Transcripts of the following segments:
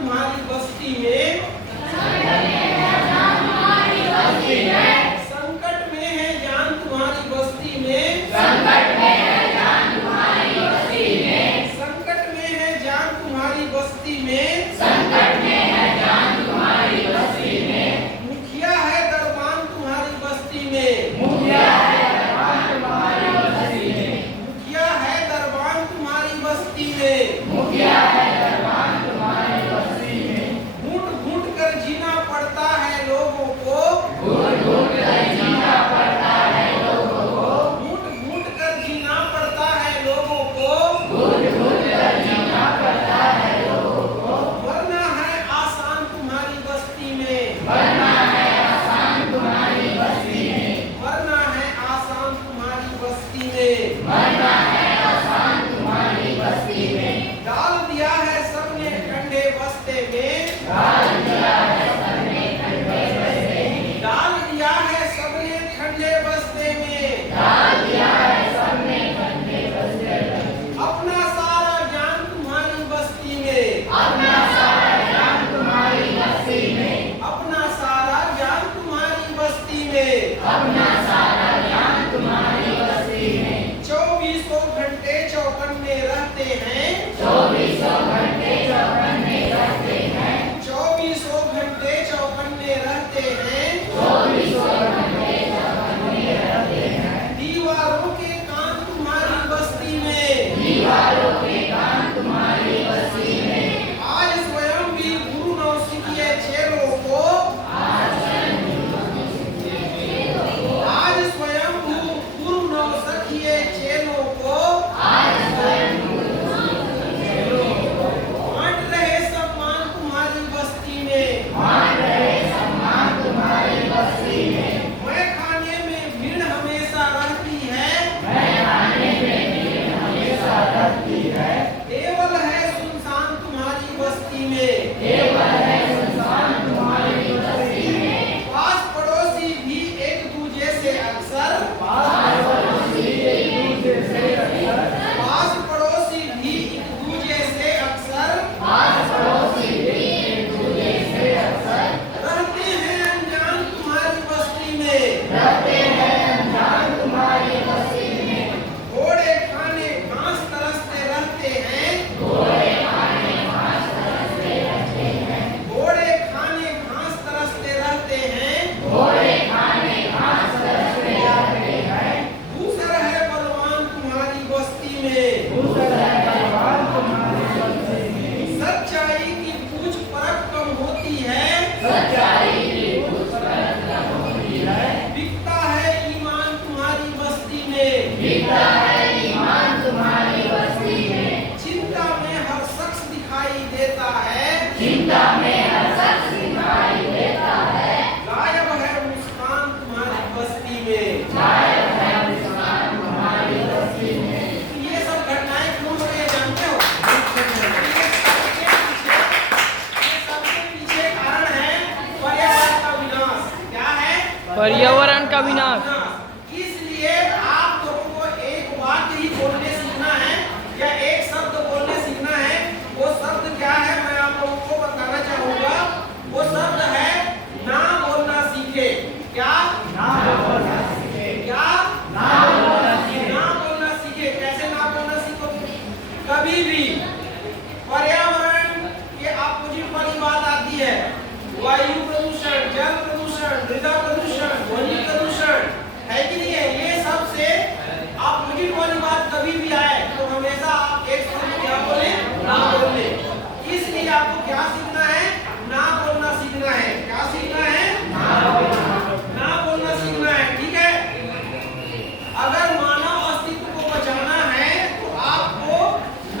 तुम्हारी बस्ती में, संकट में है जान तुम्हारी बस्ती में, संकट में है जान तुम्हारी बस्ती में, संकट में है जान तुम्हारी बस्ती में, संकट में है जान तुम्हारी बस्ती में, मुखिया है दरबान तुम्हारी बस्ती में, मुखिया है दरबान तुम्हारी बस्ती में, मुखिया है दरबान तुम्हारी बस्ती में, मुखिया है दरबान तुम्हारी बस्ती में, घूट घूट कर जीना पड़ता है लोगों को, घूट घूट कर जीना पड़ता है लोगों को, घूट घूट कर जीना पड़ता है लोगों को, घूट घूट कर जीना पड़ता है लोगों को, वरना है आसान तुम्हारी बस्ती में, वरना है आसान तुम्हारी बस्ती में, वरना है आसान तुम्हारी बस्ती में, वरना है आसान तुम्हारी बस्ती में, डाल दिया है सबने कंधे बस्ते में, डाल दिया है सबने कंधे बस्ते में, डाल दिया है सबने कंधे बस्ते में, डाल दिया है सबने कंधे बस्ते में, अपना सारा ज्ञान तुम्हारी बस्ती में, अपना सारा ज्ञान तुम्हारी बस्ती में, अपना सारा ज्ञान तुम्हारी बस्ती में, अपना सारा ज्ञान तुम्हारी बस्ती में, 24 घंटे चौकन्ने रहते हैं, 24 घंटे चौकन्ने रहते हैं, 24 घंटे चौकन्ने रहते हैं, 24 घंटे चौकन्ने रहते हैं, दीवारों के कान तुम्हारी बस्ती में, दीवारों के कान तुम्हारी बस्ती में, आज स्वयं भी गुरु नौसिखिए चेलों को, आज स्वयं गुरु नौसिखिए चेलों को, आज स्वयं बांट रहे सम्मान तुम्हारी बस्ती में, बांट रहे सम्मान तुम्हारी बस्ती में, मैं खाने में भीड़ हमेशा रहती है, मैं खाने में भीड़ हमेशा रहती है, टेबल है सुनसान तुम्हारी बस्ती में, टेबल है सुनसान तुम्हारी बस्ती में, पास पड़ोसी भी एक दूजे से अक्सर, पास पड़ोसी एक दूजे से अक्सर, पास पड़ोसी भी एक दूजे से अक्सर, पास पड़ोसी भी एक दूजे से अक्सर, रहते हैं अनजान तुम्हारी बस्ती में, रहते हैं अनजान तुम्हारी बस्ती में, घोड़े खाने घास तरसते रहते हैं, घोड़े खाने घास तरसते रहते हैं, घोड़े खाने घास तरसते रहते हैं, घोड़े खाने घास तरसते रहते हैं, दूसर है बलवान तुम्हारी बस्ती में, दूसर है बलवान तुम्हारी बस्ती में, सच्चाई की पूछ परख कम होती है, सच्चाई की पूछ परख कम होती है, बिकता है ईमान तुम्हारी बस्ती में, बिकता है ईमान तुम्हारी बस्ती में, चिंता में हर शख्स दिखाई देता है, चिंता में हर शख्स दिखाई देता है, गायब है मुस्कान तुम्हारी बस्ती में, गायब है मुस्कान तुम्हारी बस्ती में, ये सब घटनाएं क्यों हो रही है जानते हो? ये सबके पीछे कारण है पर्यावरण का विनाश। क्या है? पर्यावरण का विनाश। इसलिए आप लोगों को एक वाक्य ही बोलने सीखना है या एक शब्द बोलने सीखना है। वो शब्द क्या है मैं आप लोगों को बताना चाहूंगा। वो शब्द है ना बोलना सीखे। क्या? ना बोलना सीखे। क्या? ना बोलना सीखे। ना बोलना सीखे। कैसे ना बोलना सीखोगे? कभी भी पर्यावरण के अपोजिट वाली बात आती है, वायु प्रदूषण, जल प्रदूषण, मृदा प्रदूषण, ध्वनि प्रदूषण, है कि नहीं है? ये सबसे अपोजिट वाली बात कभी भी आए तो हमेशा आप एक शब्द क्या बोले? ना बोले। इसलिए आपको क्या सीखना है? ना बोलना सीखना है। क्या सीखना है? ना बोलना सीखना है। ठीक है। अगर मानव अस्तित्व को बचाना है तो आपको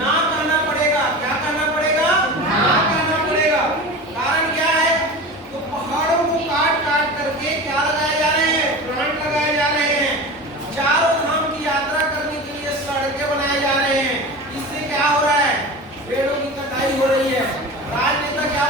ना कहना पड़ेगा। क्या कहना पड़ेगा? ना कहना पड़ेगा। कारण क्या है? तो पहाड़ों को काट काट करके क्या लगाए जा रहे हैं? प्लांट लगाए जा रहे हैं। चारों धाम की यात्रा करने के लिए सड़कें बनाए जा रहे हैं। इससे क्या हो रहा है? पेड़ों की कटाई हो रही है। राजनेता क्या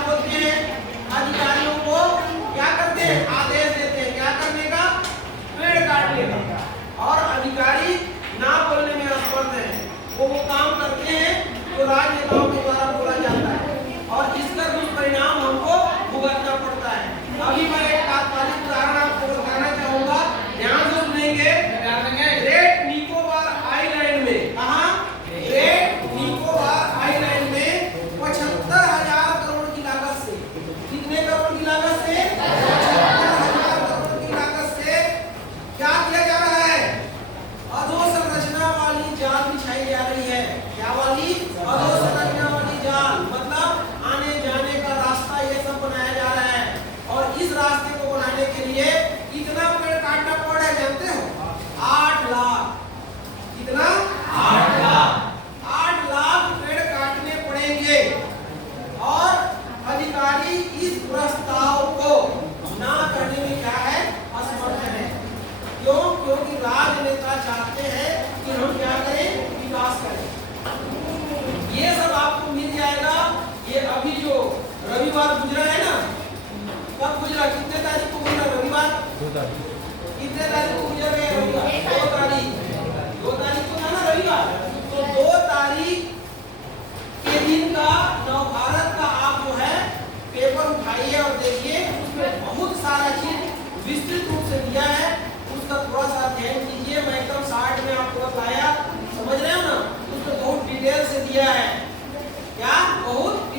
इस प्रस्ताव को ना करने में क्या है, असमर्थ है। क्यों? क्योंकि राजनेता चाहते हैं कि हम क्या करें, विकास करें। ये सब आपको मिल जाएगा। ये अभी जो रविवार गुजरा है ना, कब गुजरा, कितने तारीख को गुजरा रविवार, कितने तारीख को गुजर गया रविवार, 2 तारीख को था ना रविवार। तो 2 तारीख के दिन का नवभारत का आप जो है पेपर उठाइए और देखिए, उसमें बहुत सारा चीज विस्तृत रूप से दिया है। उसका थोड़ा सा अध्ययन कीजिए। मैं एकदम 60 में आपको बताया, समझ रहे हो ना, उसमें बहुत डिटेल से दिया है। क्या? बहुत